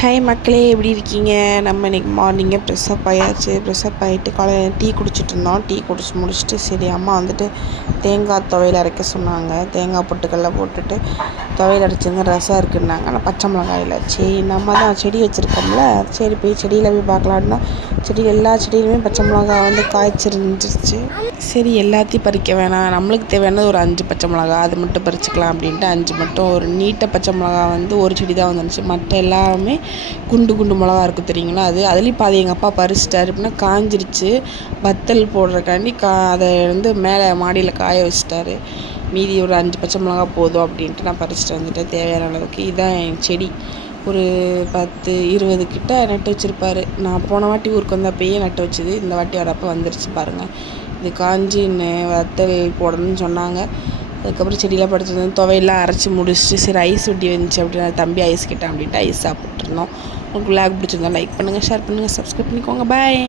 Hi மக்களே, எப்படி இருக்கீங்க? நம்ம இன்றைக்கி மார்னிங்கே ப்ரெஸ்அப் ஆயாச்சு. ப்ரெஸ்அப் ஆகிட்டு காலையில் டீ குடிச்சிட்டு இருந்தோம். டீ குடிச்சு முடிச்சுட்டு சரி அம்மா வந்துட்டு தேங்காய் துவையல் அரைக்க சொன்னாங்க. தேங்காய் பொட்டுக்கடலை போட்டுட்டு துவையல் அரைச்சிங்க, ரசம் இருக்குன்னாங்க. ஆனால் பச்சை மிளகாயில் சரி நம்ம தான் செடி வச்சுருக்கோம்ல, சரி போய் செடியில் போய் பார்க்கலான்னா செடியில் எல்லா செடியிலுமே பச்சை மிளகா வந்து காய்ச்சிருந்துருச்சு. சரி எல்லாத்தையும் பறிக்க வேணாம், நம்மளுக்கு தேவையானது ஒரு 5 பச்சை மிளகா, அது மட்டும் பறிச்சுக்கலாம் அப்படின்ட்டு 5 மட்டும் ஒரு நீட்டை பச்சை மிளகா வந்து ஒரு செடி தான் வந்துருந்துச்சு. மற்ற எல்லாமே குண்டு குண்டு மிளகா இருக்கும் தெரியுங்களா, அதுலேயும் பாதி எங்கள் அப்பா பறிச்சிட்டாரு. அப்படின்னா காஞ்சிருச்சு, வத்தல் போடுறக்காண்டி அதை வந்து மேலே மாடியில் காய வச்சிட்டாரு. மீதி ஒரு 5 பச்சை மிளகா போதும் அப்படின்ட்டு நான் பறிச்சிட்டு வந்துட்டேன் தேவையான அளவுக்கு. இதுதான் என் செடி. ஒரு 10-20 கிட்ட நட்டு வச்சுருப்பாரு. நான் போன வாட்டி ஊருக்கு வந்தப்பயே நட்டு வச்சுது, இந்த வாட்டி வரப்போ வந்துருச்சு பாருங்கள். இது காஞ்சி வத்தல் போடணும்னு சொன்னாங்க. அதுக்கப்புறம் செடியெலாம் படுத்துருந்தோம். துவையெல்லாம் அரைச்சி முடிச்சுட்டு சரி ஐஸ் வெட்டி வந்துச்சு அப்படின்னா தம்பி ஐஸ் கேட்டான் அப்படின்ட்டு ஐஸ் சாப்பிட்ருந்தோம். உங்களுக்கு விளாக் பிடிச்சிருந்தா லைக் பண்ணுங்கள், ஷேர் பண்ணுங்கள், சப்ஸ்கிரைப் பண்ணிக்கோங்க. பாய்.